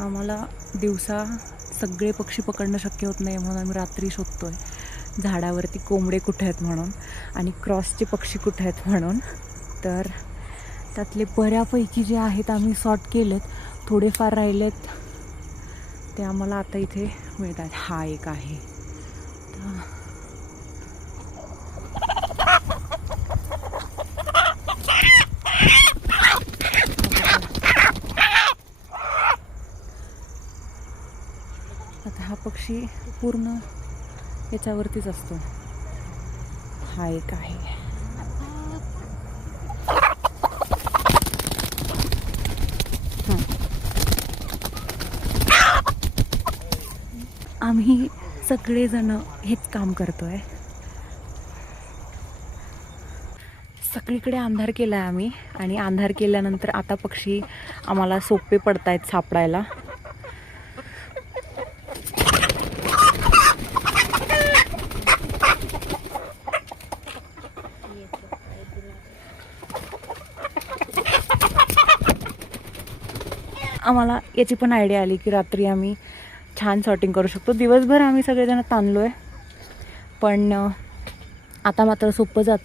आम्हाला दिवसा सगळे पक्षी पकडणं शक्य होत नाही, म्हणून आम्ही रात्री शोधतोय झाडावरती कोंबडे कुठे आहेत म्हणून आणि क्रॉसचे पक्षी कुठे आहेत म्हणून. तर त्यातले बऱ्यापैकी जे आहेत आम्ही सॉर्ट केलेत, थोडेफार राहिलेत ते आम्हाला आता इथे मिळतात. हा एक आहे. आता हा पक्षी पूर्ण याच्यावरतीच असतो. हा एक आहे. आम्ही सगळेजण हेच काम करतोय. सगळीकडे अंधार केला आहे आम्ही, आणि अंधार केल्यानंतर आता पक्षी आम्हाला सोपे पडत आहेत सापडायला. आम्हाला याची पण आयडिया आली की रात्री आम्ही छान शॉटिंग करू शकतो. दिवसभर आम्ही सगळेजण ताणलो आहे, पण आता मात्र सोपं जातं.